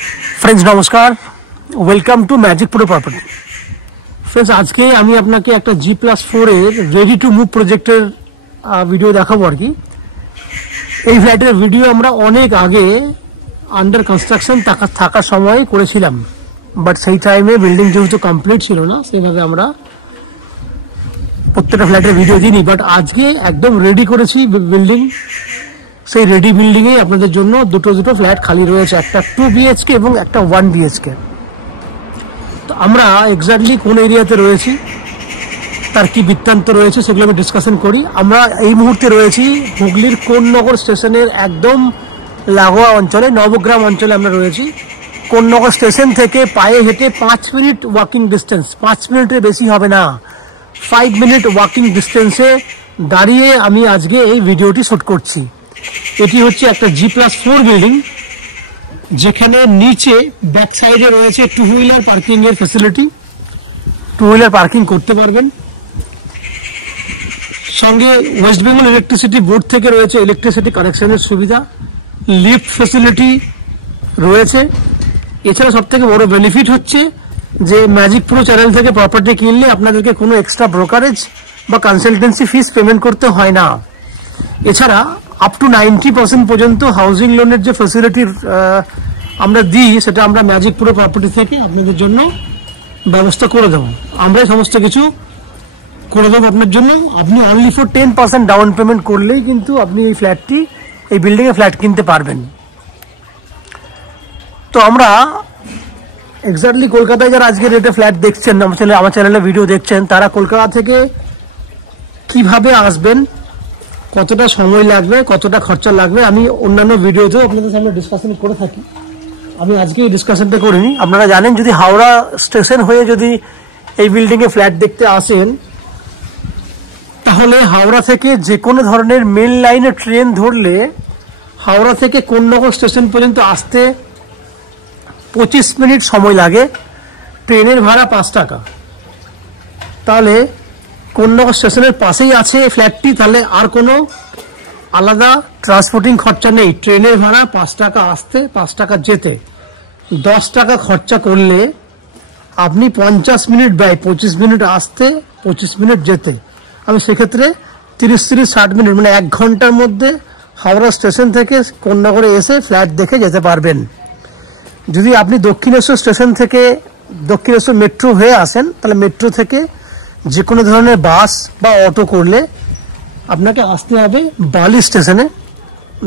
Friends नमस्कार, welcome to magic pro property. Friends आज के আমি আপনাকে একটা G+4 এর রেডি টু মুভ প্রজেক্টের ভিডিও দেখাবো আর কি। এই ফ্ল্যাটের ভিডিও আমরা অনেক আগে আন্ডার কনস্ট্রাকশন থাকার সময় করেছিলাম, বাট সেই টাইমে বিল্ডিং যেহেতু কমপ্লিট ছিল না সেভাবে আমরা প্রত্যেকটা ফ্ল্যাটের ভিডিও দিইনি। বাট আজকে একদম রেডি করেছি বিল্ডিং। সেই রেডি বিল্ডিং এ আপনাদের জন্য দুটো ফ্ল্যাট খালি রয়েছে, একটা 2 BHK এবং একটা 1 BHK। তো আমরা এক্স্যাক্টলি কোন এরিয়াতে রয়েছি, তার কি বৃত্তান্ত রয়েছে সেগুলো আমি ডিসকাশন করি। আমরা এই মুহূর্তে রয়েছি হুগলির কোন্নগর স্টেশনের একদম লাগোয়া অঞ্চলে, নবগ্রাম অঞ্চলে আমরা রয়েছি। কোন্নগর স্টেশন থেকে পায়ে হেঁটে 5 মিনিট ওয়াকিং ডিস্টেন্স, 5 মিনিটের বেশি হবে না, 5 মিনিট ওয়াকিং ডিস্টেন্সে দাঁড়িয়ে আমি আজকে এই ভিডিওটি শুট করছি। এটি হচ্ছে একটা G+4 বিল্ডিং, যেখানে নিচে ব্যাক সাইডে রয়েছে 2 হুইলার পার্কিং এর ফ্যাসিলিটি, 2 হুইলার পার্কিং করতে পারবেন। সঙ্গে ওয়েস্ট বেঙ্গল ইলেকট্রিসিটি বোর্ড থেকে রয়েছে ইলেকট্রিসিটি কানেকশনের সুবিধা, লিফট ফ্যাসিলিটি রয়েছে। এছাড়া সব থেকে বড় বেনিফিট হচ্ছে যে ম্যাজিক প্রো চ্যানেল থেকে প্রপার্টি কিনলে আপনাদেরকে কোনো এক্সট্রা ব্রোকারেজ বা কনসালটেন্সি ফিস পেমেন্ট করতে হয় না। এছাড়া আপ টু 90% পর্যন্ত হাউজিং লোনের যে ফ্যাসিলিটি আমরা দিই সেটা আমরা ম্যাজিক প্রো প্রপার্টি থেকে আপনাদের জন্য ব্যবস্থা করে দেবো। আমরাই সমস্ত কিছু করে দেবো আপনার জন্য। আপনি অনলি ফর 10% ডাউন পেমেন্ট করলেই কিন্তু আপনি এই বিল্ডিং এ ফ্ল্যাট কিনতে পারবেন। তো আমরা এক্স্যাক্টলি কলকাতায় যারা আজকে রেটে ফ্ল্যাট দেখছেন, আমার চ্যানেলে ভিডিও দেখছেন, তারা কলকাতা থেকে কিভাবে আসবেন, কতটা সময় লাগবে, কতটা খরচা লাগবে, আমি অন্যান্য ভিডিওতেও আপনাদের সামনে ডিসকাশন করে থাকি। আমি আজকে এই ডিসকাশনটা করিনি। আপনারা জানেন যদি হাওড়া স্টেশন হয়ে যদি এই বিল্ডিং এ ফ্ল্যাট দেখতে আসেন, তাহলে হাওড়া থেকে যে কোনো ধরনের মেল লাইনে ট্রেন ধরলে হাওড়া থেকে কোন্নগর স্টেশন পর্যন্ত আসতে 25 মিনিট সময় লাগে। ট্রেনের ভাড়া 5 টাকা। তাহলে কোন্নগর স্টেশনের পাশেই আছে ফ্ল্যাটটি, তাহলে আর কোনো আলাদা ট্রান্সপোর্টিং খরচা নেই। ট্রেনের ভাড়া 5 টাকা আসতে, 5 টাকা যেতে, 10 টাকা খরচা করলে আপনি 50 মিনিট ব্যয়, 25 মিনিট আসতে, 25 মিনিট যেতে। আমি সেক্ষেত্রে 30-60 মিনিট মানে 1 ঘন্টার মধ্যে হাওড়া স্টেশন থেকে কোন্নগরে এসে ফ্ল্যাট দেখে যেতে পারবেন। যদি আপনি দক্ষিণেশ্বর স্টেশন থেকে দক্ষিণেশ্বর মেট্রো হয়ে আসেন, তাহলে মেট্রো থেকে যে কোনো ধরনের বাস বা অটো করলে আপনাকে আসতে হবে বালি স্টেশনে।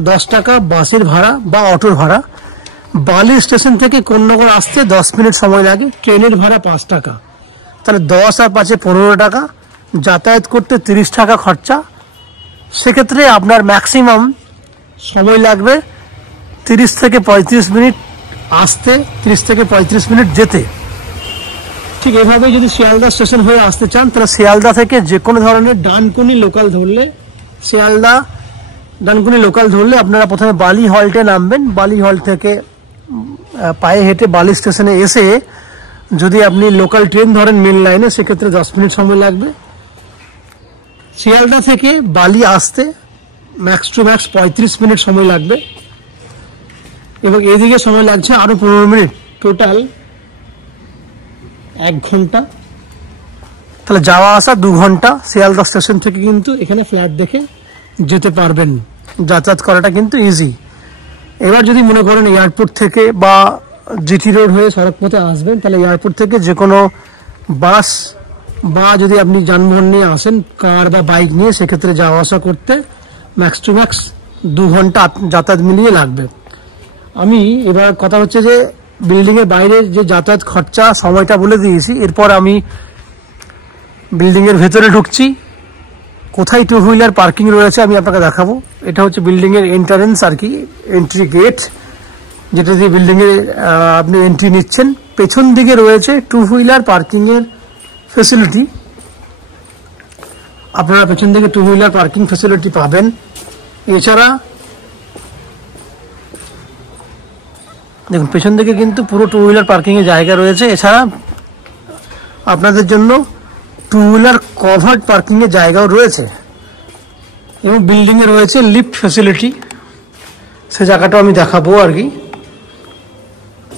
10 টাকা বাসের ভাড়া বা অটোর ভাড়া। বালি স্টেশন থেকে কোন্নগর আসতে 10 মিনিট সময় লাগে। ট্রেনের ভাড়া 5 টাকা। তাহলে 10 আর 5 15 টাকা। যাতায়াত করতে 30 টাকা খরচা। সেক্ষেত্রে আপনার ম্যাক্সিমাম সময় লাগবে 30 থেকে 35 মিনিট আসতে, 30 থেকে 35 মিনিট যেতে। ঠিক এভাবে যদি শিয়ালদা স্টেশন হয়ে আসতে চান, তাহলে শিয়ালদা থেকে যে কোনো ধরনের ডানকুনি লোকাল ধরলে আপনারা প্রথমে বালি হল্টে নামবেন। বালি হল্ট থেকে পায়ে হেঁটে বালি স্টেশনে এসে যদি আপনি লোকাল ট্রেন ধরেন মেন লাইনে, সেক্ষেত্রে 10 মিনিট সময় লাগবে। শিয়ালদা থেকে বালি আসতে ম্যাক্স টু ম্যাক্স 35 মিনিট সময় লাগবে, এবং এদিকে সময় লাগছে আরো 15 মিনিট, টোটাল 1 ঘন্টা। তাহলে যাওয়া আসা 2 ঘন্টা। শিয়ালদা স্টেশন থেকে কিন্তু এখানে ফ্ল্যাট দেখে যেতে পারবেন। যাতায়াত করাটা কিন্তু ইজি। এবার যদি মনে করেন এয়ারপোর্ট থেকে বা জিটি রোড হয়ে সড়ক পথে আসবেন, তাহলে এয়ারপোর্ট থেকে যে কোনো বাস বা যদি আপনি যানবাহন নিয়ে আসেন, কার বা বাইক নিয়ে, সেক্ষেত্রে যাওয়া আসা করতে ম্যাক্স টু ম্যাক্স 2 ঘন্টা যাতায়াত মিলিয়ে লাগবে। আমি এবার কথা হচ্ছে যে বিল্ডিং এর বাইরে যে যাতায়াত খরচা সময়টা বলে দিয়েছি। এরপর আমি বিল্ডিং এর ভেতরে ঢুকছি। কোথায় 2 হুইলার পার্কিং রয়েছে আমি আপনাকে দেখাবো। এটা হচ্ছে বিল্ডিং এর এন্ট্রান্স আর কি, এন্ট্রি গেট, যেটা দিয়ে বিল্ডিং এ আপনি এন্ট্রি নিচ্ছেন। পেছন দিকে রয়েছে 2 হুইলার পার্কিং এর ফ্যাসিলিটি। আপনারা পেছন দিকে 2 হুইলার পার্কিং ফ্যাসিলিটি পাবেন। এছাড়া দেখুন পেছন দিকে কিন্তু পুরো 2 হুইলার পার্কিং এর জায়গা রয়েছে। এছাড়া আপনাদের জন্য 2 হুইলার কভার্ড পার্কিং এর জায়গাও রয়েছে, এবং বিল্ডিং এ রয়েছে লিফট ফ্যাসিলিটি। সে জায়গাটাও আমি দেখাবো আর কি।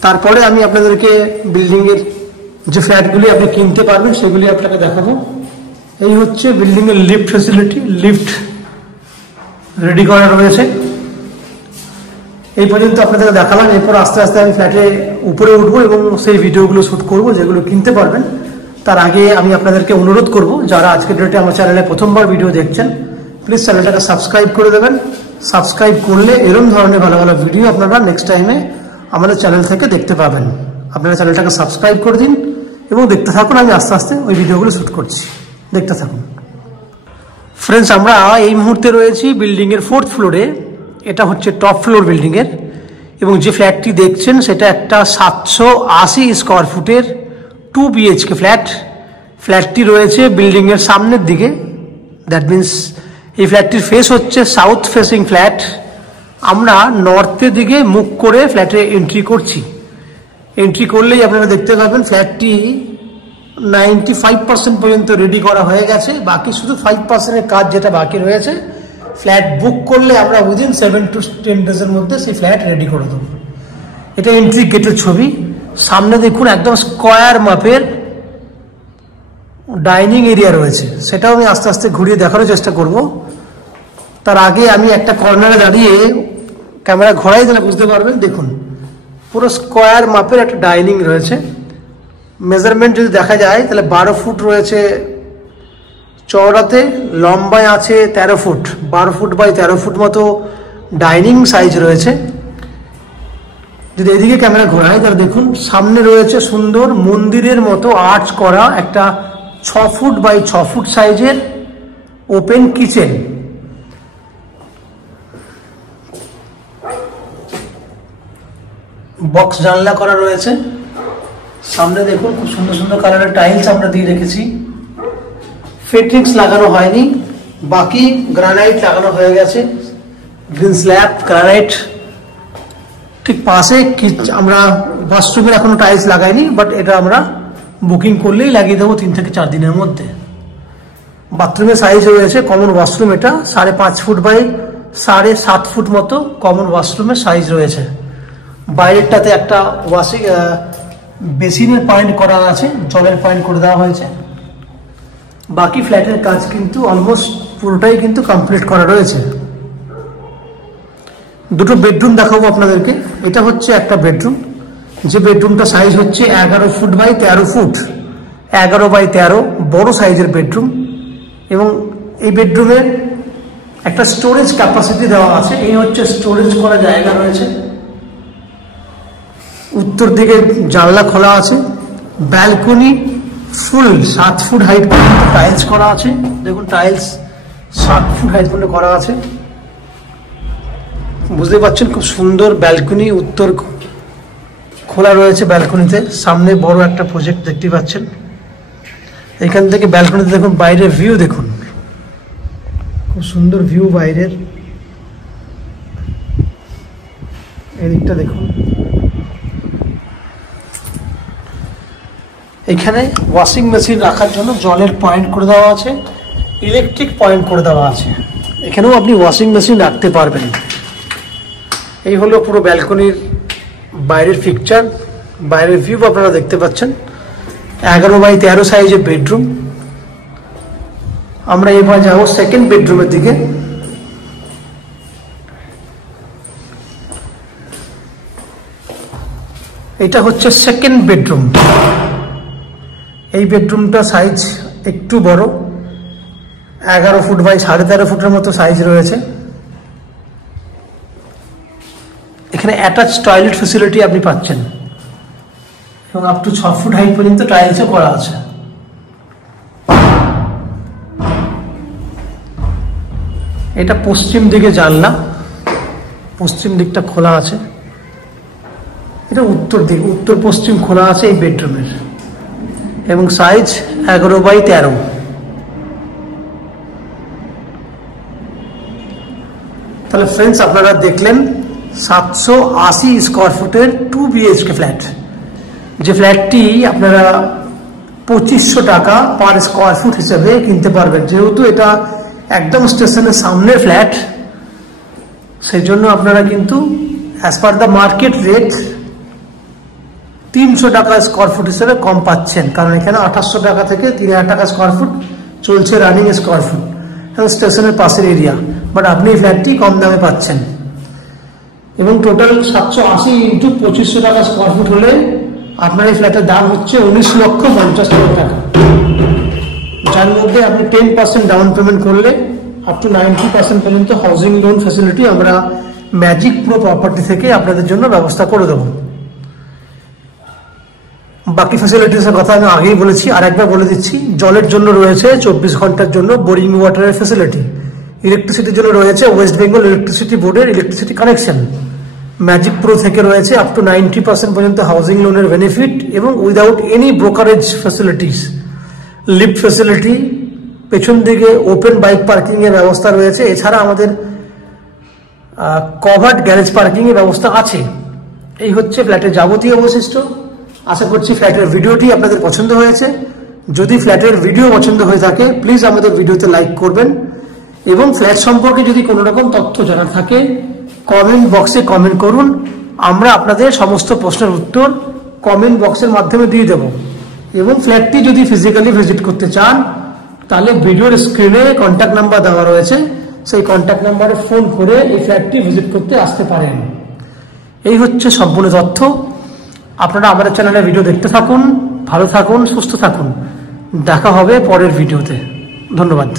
তারপরে আমি আপনাদেরকে বিল্ডিংয়ের যে ফ্ল্যাটগুলি আপনি কিনতে পারবেন সেগুলি আপনাকে দেখাবো। এই হচ্ছে বিল্ডিংয়ের লিফট ফ্যাসিলিটি, লিফট রেডি করা রয়েছে। এই পর্যন্ত আপনাদেরকে দেখালাম। এরপর আস্তে আস্তে আমি ফ্ল্যাটে উপরে উঠবো এবং সেই ভিডিওগুলো শ্যুট করব যেগুলো কিনতে পারবেন। তার আগে আমি আপনাদেরকে অনুরোধ করব, যারা আজকের ডেটে আমার চ্যানেলে প্রথমবার ভিডিও দেখছেন, প্লিজ চ্যানেলটাকে সাবস্ক্রাইব করে দেবেন। সাবস্ক্রাইব করলে এরকম ধরনের ভালো ভালো ভিডিও আপনারা নেক্সট টাইমে আমাদের চ্যানেল থেকে দেখতে পাবেন। আপনারা চ্যানেলটাকে সাবস্ক্রাইব করে দিন এবং দেখতে থাকুন। আমি আস্তে আস্তে ওই ভিডিওগুলো শ্যুট করছি, দেখতে থাকুন। ফ্রেন্ডস, আমরা এই মুহূর্তে রয়েছি বিল্ডিংয়ের 4th ফ্লোরে। এটা হচ্ছে টপ ফ্লোর বিল্ডিংয়ের, এবং যে ফ্ল্যাটটি দেখছেন সেটা একটা 780 স্কোয়ার ফুটের 2 BHK ফ্ল্যাট। ফ্ল্যাটটি রয়েছে বিল্ডিংয়ের সামনের দিকে, দ্যাট মিন্স এই ফ্ল্যাটটির ফেস হচ্ছে সাউথ ফেসিং ফ্ল্যাট। আমরা নর্থের দিকে মুখ করে ফ্ল্যাটে এন্ট্রি করছি। এন্ট্রি করলেই আপনারা দেখতে পাবেন ফ্ল্যাটটি 95% পর্যন্ত রেডি করা হয়ে গেছে। বাকি শুধু 5%-এর কাজ যেটা বাকি রয়েছে। ফ্ল্যাট বুক করলে আমরা উইদিন 7 to 10 ডেজের মধ্যে সেই ফ্ল্যাট রেডি করে দেবো। এটা এন্ট্রি গেটের ছবি। সামনে দেখুন একদম স্কোয়ার মাপের ডাইনিং এরিয়া রয়েছে, সেটাও আমি আস্তে আস্তে ঘুরিয়ে দেখানোর চেষ্টা করব। তার আগে আমি একটা কর্নারে দাঁড়িয়ে ক্যামেরা ঘোরাই দিলে বুঝতে পারবেন। দেখুন পুরো স্কোয়ার মাপের একটা ডাইনিং রয়েছে। মেজারমেন্ট যদি দেখা যায় তাহলে 12 ফুট রয়েছে চওড়াতে, লম্বায় আছে 13 ফুট। 12 ফুট বাই 13 ফুট মতো ডাইনিং সাইজ রয়েছে। যদি এদিকে ক্যামেরা ঘোরায় তাহলে দেখুন সামনে রয়েছে সুন্দর মন্দিরের মতো আর্চ করা একটা 6 ফুট বাই 6 ফুট সাইজের ওপেন কিচেন। বক্স জানলা করা রয়েছে। সামনে দেখুন খুব সুন্দর সুন্দর কালারের টাইলস আমরা দিয়ে রেখেছি। ফেট্রিক্স লাগানো হয়নি, বাকি গ্রানাইট লাগানো হয়ে গেছে। Green slab granite. ঠিক পাশে আমরা ওয়াশরুমের এখনো টাইলস লাগাইনি, বাট এটা আমরা বুকিং করলেই লাগিয়ে দেবো 3 থেকে 4 দিনের মধ্যে। বাথরুমের সাইজ রয়েছে কমন ওয়াশরুম, এটা 5.5 ফুট বাই 7.5 ফুট মতো কমন ওয়াশরুমের সাইজ রয়েছে। বাইরেরটাতে একটা ওয়াশিং বেসিনের পয়েন্ট করা আছে, জলের পয়েন্ট করে দেওয়া হয়েছে। বাকি ফ্ল্যাটের কাজ কিন্তু অলমোস্ট পুরোটাই কিন্তু কমপ্লিট করা রয়েছে। দুটো বেডরুম দেখাবো আপনাদেরকে। এটা হচ্ছে একটা বেডরুম, যে বেডরুমটা সাইজ হচ্ছে 11 ফুট বাই 13 ফুট, 11 বাই 13 বড় সাইজের বেডরুম। এবং এই বেডরুমে একটা স্টোরেজ ক্যাপাসিটি দেওয়া আছে। এই হচ্ছে স্টোরেজ করা জায়গা রয়েছে। উত্তর দিকে জানলা খোলা আছে। ব্যালকনি ফুল 7 ফুট হাইট পর্যন্ত টাইলস করা আছে। দেখুন টাইলস 7 ফুট হাইট পর্যন্ত করা আছে। বুঝতে পারছেন খুব সুন্দর ব্যালকনি, উত্তর খোলা রয়েছে ব্যালকনিতে। সামনে বড় একটা প্রজেক্ট দেখতে পাচ্ছেন। এখান থেকে ব্যালকনিতে দেখুন বাইরের ভিউ, দেখুন খুব সুন্দর ভিউ বাইরের। এদিকটা দেখুন। এখানে ওয়াশিং মেশিন রাখার জন্য জলের পয়েন্ট করে দেওয়া আছে, ইলেকট্রিক পয়েন্ট করে দেওয়া আছে। এখানেও আপনি ওয়াশিং মেশিন রাখতে পারবেন। এই হলো পুরো ব্যালকনির বাইরের পিকচার, বাইরের ভিউ আপনারা দেখতে পাচ্ছেন। 11 বাই 13 সাইজের বেডরুম। আমরা এবার যাবো সেকেন্ড বেডরুমের দিকে। এটা হচ্ছে সেকেন্ড বেডরুম। এই বেডরুমটা সাইজ একটু বড়, 11 ফুট বাই 13.5 ফুটের মতো সাইজ রয়েছে। এখানে অ্যাটাচ টয়লেট ফেসিলিটি আপনি পাচ্ছেন এবং আপ টু 6 ফুট হাইট পর্যন্ত টাইলসও করা আছে। এটা পশ্চিম দিকে জানলা, পশ্চিম দিকটা খোলা আছে। এটা উত্তর দিক, উত্তর পশ্চিম খোলা আছে এই বেডরুমের, এবং সাইজ 11 বাই 13। তাহলে ফ্রেন্ডস আপনারা দেখলেন 780 স্কোয়ার ফুটের 2 BHK ফ্ল্যাট। যে ফ্ল্যাটটি আপনারা 2500 টাকা পার স্কোয়ার ফুট হিসেবে কিনতে পারবেন। যেহেতু এটা একদম স্টেশনের সামনের ফ্ল্যাট, সেই জন্য আপনারা কিন্তু as per the market rate 300 টাকা স্কোয়ার ফুট হিসেবে কম পাচ্ছেন, কারণ এখানে 2800 টাকা থেকে 3000 টাকা স্কোয়ার ফুট চলছে রানিং স্কোয়ার ফুট এবং স্টেশনের পাশের এরিয়া, বাট আপনি এই ফ্ল্যাটটি কম দামে পাচ্ছেন। এবং টোটাল 780 ইন্টু 2500 টাকা স্কোয়ার ফুট হলে আপনার এই ফ্ল্যাটের দাম হচ্ছে 19,50,000 টাকা, যার মধ্যে আপনি 10% ডাউন পেমেন্ট করলে আপ টু 90% পর্যন্ত হাউজিং লোন ফ্যাসিলিটি আমরা ম্যাজিক প্রো প্রপার্টি থেকে আপনাদের জন্য ব্যবস্থা করে দেব। বাকি ফ্যাসিলিটিসের কথা আমি আগেই বলেছি, আর একবার বলে দিচ্ছি। জলের জন্য রয়েছে 24 ঘন্টার জন্য বোরিং ওয়াটারের ফ্যাসিলিটি। ইলেকট্রিসিটির জন্য রয়েছে ওয়েস্ট বেঙ্গল ইলেকট্রিসিটি বোর্ডের ইলেকট্রিসিটি কানেকশন। ম্যাজিক প্রো থেকে রয়েছে আপ টু 90% পর্যন্ত হাউজিং লোনের বেনিফিট এবং without any brokerage facilities. Lift facility, পেছন দিকে ওপেন বাইক পার্কিং এর ব্যবস্থা রয়েছে। এছাড়া আমাদের কভার্ড গ্যারেজ পার্কিং এর ব্যবস্থা আছে। এই হচ্ছে ফ্ল্যাটের যাবতীয় বৈশিষ্ট্য। আশা করছি ফ্ল্যাটের ভিডিওটি আপনাদের পছন্দ হয়েছে। যদি ফ্ল্যাটের ভিডিও পছন্দ হয়ে থাকে প্লিজ আমাদের ভিডিওতে লাইক করবেন, এবং ফ্ল্যাট সম্পর্কে যদি কোনো রকম তথ্য জানার থাকে কমেন্ট বক্সে কমেন্ট করুন। আমরা আপনাদের সমস্ত প্রশ্নের উত্তর কমেন্ট বক্সের মাধ্যমে দিয়ে দেব। এবং ফ্ল্যাটটি যদি ফিজিক্যালি ভিজিট করতে চান তাহলে ভিডিওর স্ক্রিনে কন্ট্যাক্ট নাম্বার দেওয়া রয়েছে, সেই কন্ট্যাক্ট নাম্বারে ফোন করে এই ফ্ল্যাটটি ভিজিট করতে আসতে পারেন। এই হচ্ছে সম্পূর্ণ তথ্য। আপনারা আমাদের চ্যানেলে ভিডিও দেখতে থাকুন, ভালো থাকুন, সুস্থ থাকুন। দেখা হবে পরের ভিডিওতে। ধন্যবাদ।